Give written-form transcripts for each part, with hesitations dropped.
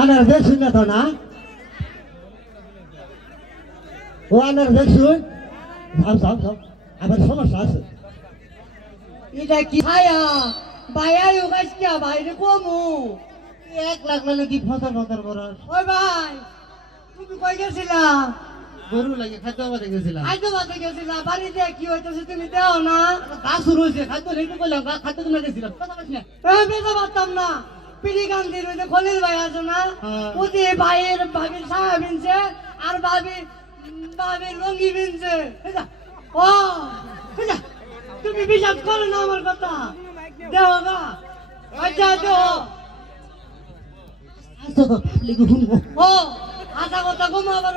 আনার দেখছুন না তো না ও আনার দেখছুন যাও যাও যাও আবার সমস্যা আছে এটা কি ভাইয়া ভাইয়া ইউগাস কি বাইরে কমু 1 লাখ লাগে কি ফসর ফসর করার ওই ভাই তুমি কই গেছিলা গরু লাগে খাদ্য বাদে গেছিলাম খাদ্য বাদে গেছিলা বাড়িতে কি হইতেছে তুমি দেও না কাজ শুরু হয়েছে খাদ্য রেডি করলাম খাদ্য তুমি গেছিলাম কথা বলিস না বেজা পারতাম না পিড়ি গান্ধীর ওই যে খলিল ভাই আছে না ওতে ভাইয়ের ভাবির সায়া বিনছে আর ভাবির লঙ্গি বিনছে ও তুমি বিশ্বাস করো না আমার কথা দেও না আচ্ছা দেও আচ্ছা তো লিখে শুনবো ও আশা কথা কম আবার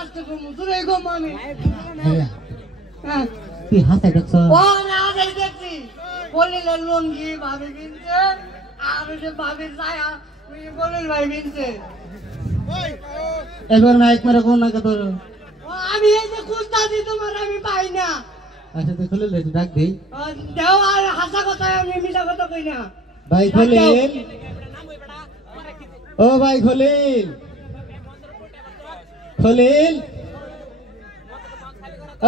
আসতে কম দূরে কম আমি হ্যাঁ তুই হাসে দেখছ ও না আগে দেখছি খলিলের লঙ্গি ভাবি বিনছে আর ওই যে ভাবির সায়া খলিল ভাই বিনছে এবার মাইক মেরে কোন নাকি তোর আমি এই যে খুঁজতাছি তোমার আমি পাই না আচ্ছা তুই খুলে লেছি ডাক দেই দেও আর হাসা কথা আমি মিছা কথা কই না ভাই খলিল ও ভাই খলিল খলিল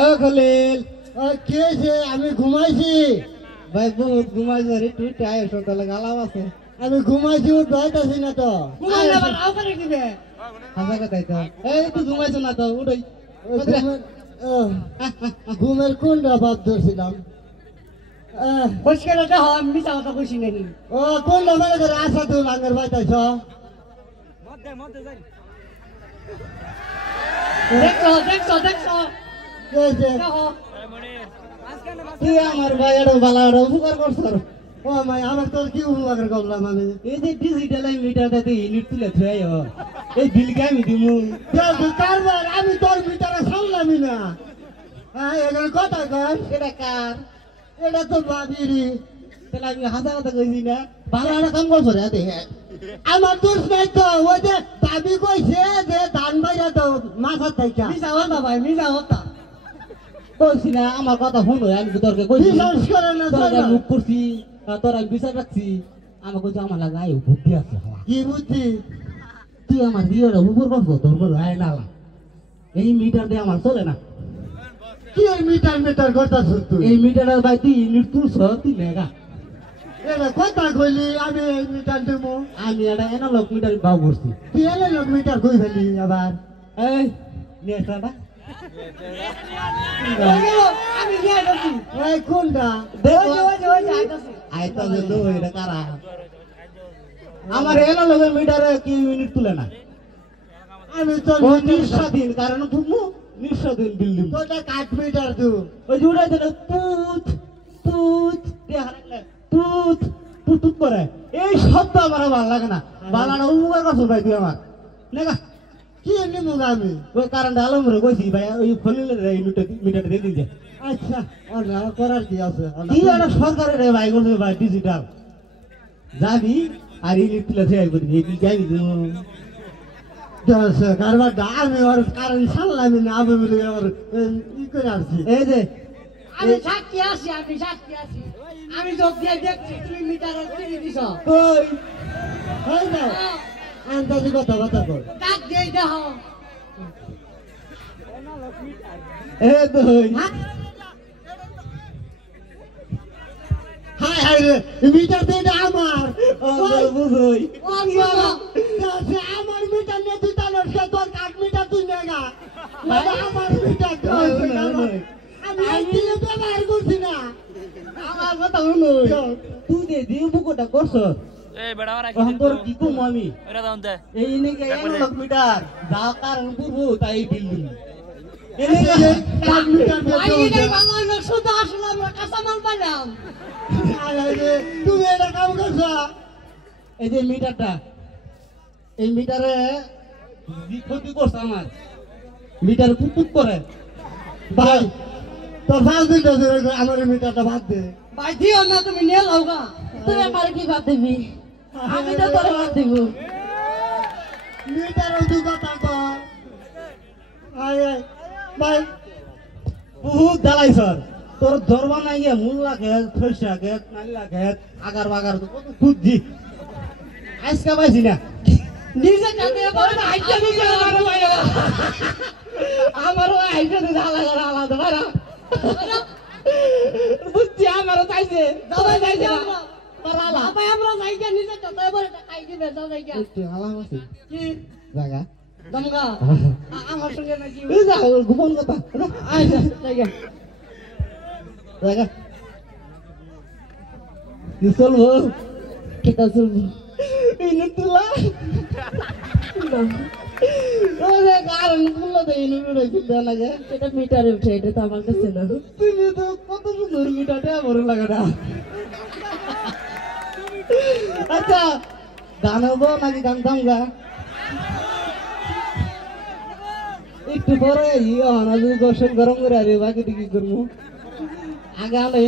ও খলিল ও কে আছে আমি ঘুমাইছি ভাই বহুত ঘুমাইছি রে তুই টায়ার সকালে গালাম আছে আমি ঘুমাইছি উঠাইতাছি না তো ঘুমাই আবার আও করে দিবে হাসা কথাই তো এই তুই ঘুমাইছ না তো উঠাই ঘুমের কোনটা বাদ ধরছিলাম বসকেলে দেখো আমি মিছা কথা কইছি নাকি ও কোনটা মানে করে আসা তুই লাঙ্গের বাইতাইছ দেখছো দেখছো দেখছো দেখো তুই আমার ভাইয়ের বালার উপকার করছ ও মাই আমার তোর কি উপকার করলাম আমি এই যে ডিজিটাল মিটারটা তুই ইউনিট তুলে থুই এই বিলকে আমি দিমু কারবার আমি তোর মিটারে সামলামি না হ্যাঁ এখানে কথা কর এটা কার এটা তো বাবিরি তাহলে আমি হাসা কথা কইছি না বালাটা কাম করছ রে দেখে আমার দোষ নাই তো ওই যে দাবি কইছে যে ধান বাইরা তো মাথা থাইকা মিছা কথা ভাই মিছা কথা কইছি না আমার কথা শুনো আমি তোরকে কইছি বিশ্বাস করে না তোরা মুখ করছি তোরা বিচার রাখছি আমার কইছে আমার লাগা আই বুদ্ধি আছে কি বুদ্ধি তুই আমার দিওর উপর করছ তোর উপর হয় না এই মিটার দিয়ে আমার চলে না কি এই মিটার করতাছ তুই এই মিটারের ভাই তুই ইউনিট তুলছ তুই মেগা এটা কথা কইলি আমি এই মিটার দেবো আমি এটা এনালগ মিটার বাউ করছি তুই এনালগ মিটার কই ফেলি আবার এই নেছাটা আমি নিয়ে যাচ্ছি এই কোনটা আইতা যে লো এটা কারা আমার এনালগ মিটারে কি ইউনিট তুলে না আমি তো নিঃস্বাধীন কারণ তুমি নিঃস্বাধীন বিল্ডিং তোটা কাট মিটার দু ওই জুড়ে দিলে তুত তুত তুত তুত তুত করে এই শব্দ আমার ভালো লাগে না বালাটা উপকার করছো ভাই তুই আমার নেগা কি এমনি মুগা আমি ওই কারণটা আলো মরে কইছি ভাই ওই খলিলের মিটার দিয়ে দিন আচ্ছা অনা করার কি আছে কি একটা সরকারের ভাই করছে ভাই ডিজিটাল যাবি আর ইলেক্ট্রিক তুলে থেকে করি কি যাবি কারবার আমি ওর কারণ সামলামি না আমি বলে ওর ই করে আসছি এই যে আমি সাক্ষী আছি আমি যোগ দিয়ে দেখছি তুমি মিটার চিনি দিছ কই হই না আন্দাজি কথা কর ডাক দিয়ে দেখো এ দই হাই হাই রে মিটার তো এটা আমার বুঝই আমার মিটার নিয়ে তুই তাহলে তোর কাঠ মিটার তুই নেগা আমার মিটার আমি দিয়ে ব্যবহার করছি না আমার কথা শুনো তুই দে দিয়ে বুকটা করছ এই বেড়া ওরা এখন তোর কি কম আমি ওরা দাও দে এই নাকি 1 মিটার যা কারণ পূর্ব তাই বিল্ডিং এই কাঠ মিটার আইনে বাংলা শুধু আসলে আমরা কাঁচামাল পাইলাম তুমি এটা কাম করছো এই যে মিটারটা এই মিটারে ক্ষতি করছে আমার মিটার পুক করে ভাই তোর 5 দিন আমার মিটারটা বাদ দে ভাই দিও না তুমি নিয়ে লাওগা তুই আমার কি বাদ দিবি আমি তো তোর বাদ দিব মিটারও তুই কথা কর আয় ভাই বহুত দালাই স্যার তোর ধরবা নাই গিয়ে মূল লাগে সরষা গে নালি লাগে আগার বাগার কত খুঁজছি আজকে পাইছি না নিজে কাটে বলে আইসা দিছে আমারও ভাইরা আমারও আইসা দিছে আলাদা আলাদা ভাইরা বুঝছি আমারও চাইছে দাবাই চাইছে যাইছে না আমরা পারালা বাবা আমরা যাইগা নিজে কাটে বলে খাই দিবে যাও যাইগা একটু আলাম আছে কি জায়গা দমগা আমার সঙ্গে নাকি এই যা গোপন কথা আইসা যাইগা জায়গা কি চলবো কেটা চলবো ইনু তুলা ওরে কারণ তুলা দেই ইনু রইছে দেনাগে সেটা মিটারে উঠে এটা তো আমার কাছে না তুমি তো কত সুন্দর মিটাতে বড় লাগে না আচ্ছা গান হবো নাকি গান থামগা একটু পরে অনাজ গোসল গরম করে আরে বাকি কি করবো আগে আমরা